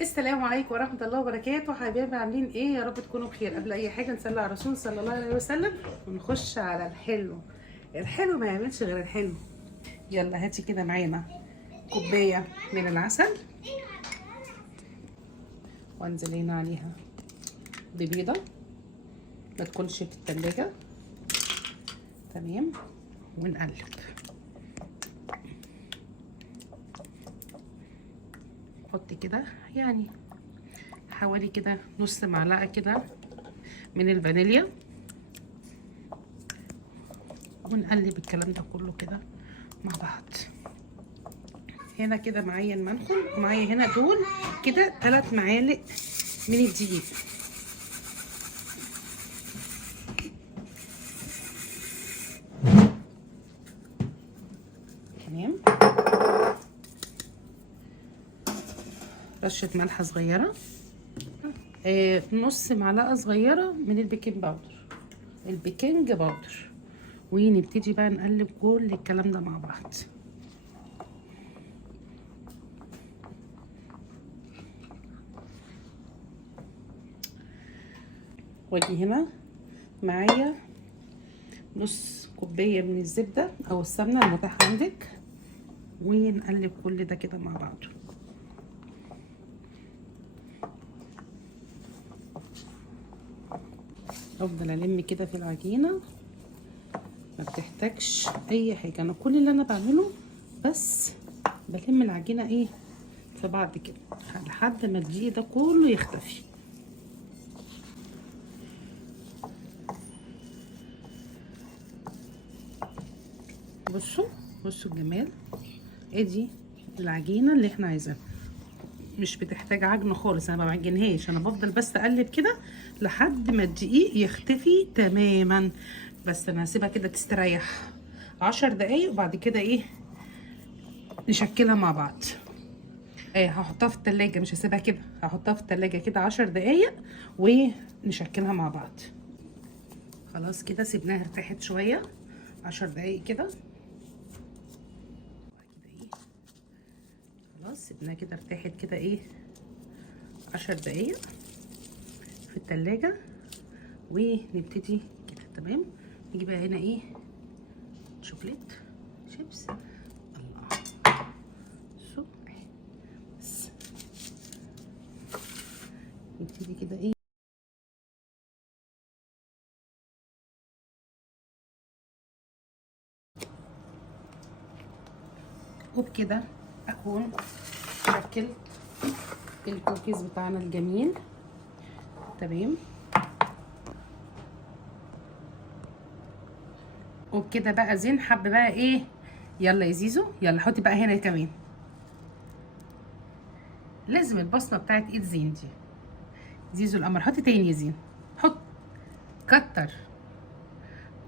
السلام عليكم ورحمة الله وبركاته. حبايبي عاملين ايه؟ يا رب تكونوا بخير. قبل اي حاجة نصلي على الرسول صلى الله عليه وسلم ونخش على الحلو. الحلو ما يعملش غير الحلو. يلا هاتي كده معانا كوباية من العسل، وانزل هنا عليها ببيضة ما تكونش في التلاجة. تمام، ونقلب. حط كده يعني حوالي كده نص معلقة كده من الفانيليا، ونقلب الكلام ده كله كده مع بعض. هنا كده معايا المنخل، ومعايا هنا دول كده 3 معالق من الدقيق. تمام، رشة ملح صغيرة، نص معلقة صغيرة من البيكنج باودر، ونبتدي بقى نقلب كل الكلام ده مع بعض. واجي هنا معايا نص كوباية من الزبدة او السمنة المتاح عندك، ونقلب كل ده كده مع بعض. افضل الم كده في العجينة، ما بتحتاجش اي حاجة. انا كل اللي انا بعمله بس بلم العجينة ايه في بعض كده لحد ما الدقيق ده كله يختفي. بصوا الجمال. ادي العجينة اللي احنا عايزينها، مش بتحتاج عجن خالص. انا ما بعجنهاش، انا بفضل بس اقلب كده لحد ما الدقيق يختفي تماما. بس انا هسيبها كده تستريح 10 دقايق، وبعد كده ايه نشكلها مع بعض. هحطها في التلاجة، مش هسيبها كده، هحطها في التلاجة كده 10 دقايق ونشكلها مع بعض. خلاص كده سيبناها ارتاحت شوية 10 دقايق كده. خلاص سيبناها كده ارتاحت كده ايه 10 دقايق في التلاجة، ونبتدي كده. تمام، نيجي بقى هنا ايه شوكليت شيبس. الله، بس نبتدي كده ايه وبكده اكون شكلت الكوكيز بتاعنا الجميل. تمام، وبكده بقى زين حب بقى ايه. يلا يا زيزو، يلا حطي بقى هنا كمان. لازم البصمه بتاعت ايد زين دي. زيزو القمر، حطي تاني يا زين، حط كتر.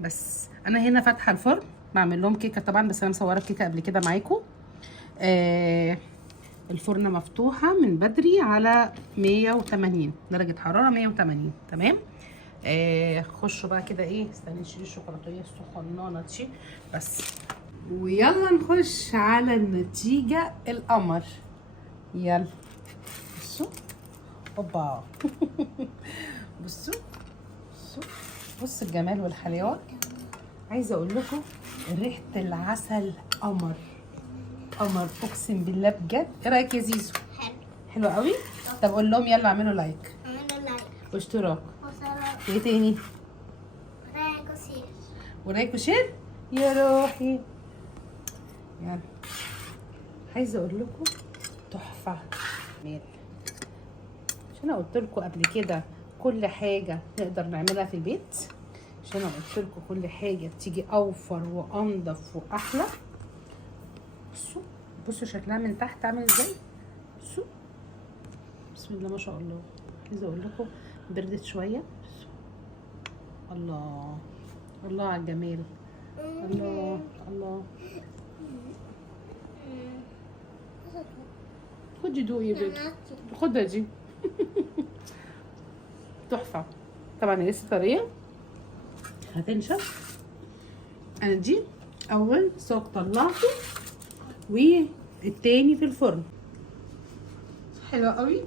بس انا هنا فاتحه الفرن بعمل لهم كيكه طبعا، بس انا مصوره الكيكه قبل كده معاكم. الفرن مفتوحه من بدري على 180 درجه حراره، 180. تمام، خشوا بقى كده ايه. استني نشيل الشوكولاتيه السخنانه دي بس، ويلا نخش على النتيجه القمر. يلا بصوا، اوبا بصوا بصوا الجمال والحلاوه. عايزه اقول لكم ريحه العسل قمر اقسم بالله بجد. ايه رايك يا زيزو؟ حلو قوي. طب قول لهم يلا اعملوا لايك واشتراك وايه تاني ولايك وشير يا روحي. يعني عايزه اقول لكم تحفه. مش انا قلت لكم قبل كده كل حاجه نقدر نعملها في البيت؟ مش انا قلت لكم كل حاجه بتيجي اوفر وانضف واحلى؟ بصوا شكلها من تحت عامل ازاي. بصوا بسم الله ما شاء الله. عايزه اقول لكم بردت شويه. الله الله على الجمال. الله خدي دوقي يا بنتي، خدها دي تحفه. طبعا هي لسه طريه هتنشف. انا دي اول سوق طلعته، والتاني في الفرن. حلوه قوي